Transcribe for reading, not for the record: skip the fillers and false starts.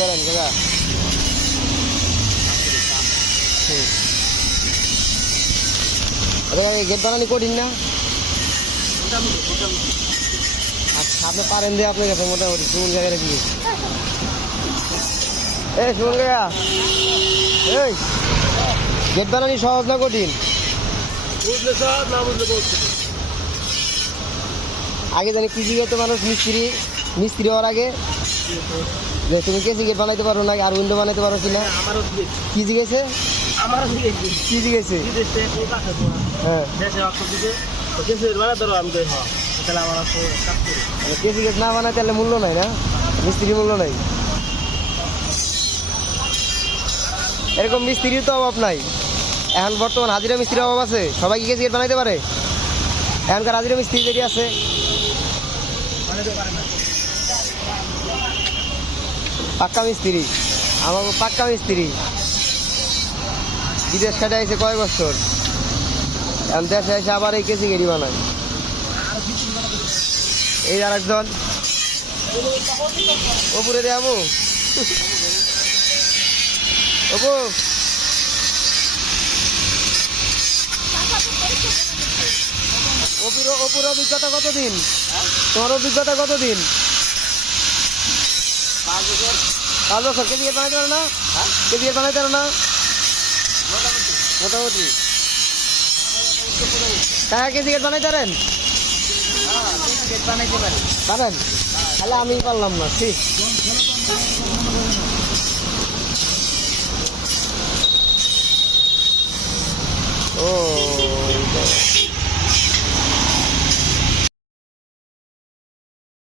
করেন কাকা? গেট বানানি কঠিন না? আচ্ছা, আপনি পারেন দিয়ে আপনার কাছে মোটামুটি সুমন কাকা রেখে সুমন কাকা, এই গেট বানানি সহজ না কঠিন? বুঝলে সব না বুঝলে বলছি। আগে জানি কি জিজ্ঞেস মানুষ মিস্ত্রি হওয়ার আগে যে তুমি কেসি গেট বানাইতে পারো না আর উইন্ডো বানাইতে পারো কিনা? আমারও কি জিজ্ঞেসে? আমারও জিজ্ঞেস কি জিজ্ঞেসে? হ্যাঁ, দেশে অক্ষর দিতে দেশে বানা ধরো আমি তো তাহলে আমার কাজ করি। কেসি গেট না বানাই তাহলে মূল্য নাই না, মিস্ত্রি মূল্য নাই। এরকম মিস্ত্রির তো অভাব নাই এখন, বর্তমান হাজিরা মিস্ত্রির অভাব আছে। সবাই কি কেসি গেট বানাইতে পারে? এখনকার হাজিরা মিস্ত্রি যেটি আছে পাক্কা মিস্ত্রি, আমার পাক্কা মিস্ত্রি বিদেশ কাটে আইছে কয় বছর, এখন দেশে এসে আবার এই কেসি গেড়ি বানায়। এই আর একজন ওপরে দেবো ওপো, অপুর অভিজ্ঞতা কতদিন? তোমার অভিজ্ঞতা কতদিন? 5 বছর। কেজি গেট বানাইতে পারো না? কেজি গেট বানাইতে পারো না? মোটামুটি কাকা কেজি গেট বানাইতে পারেন? পারেন? তাহলে আমি পারলাম না। ঠিক ও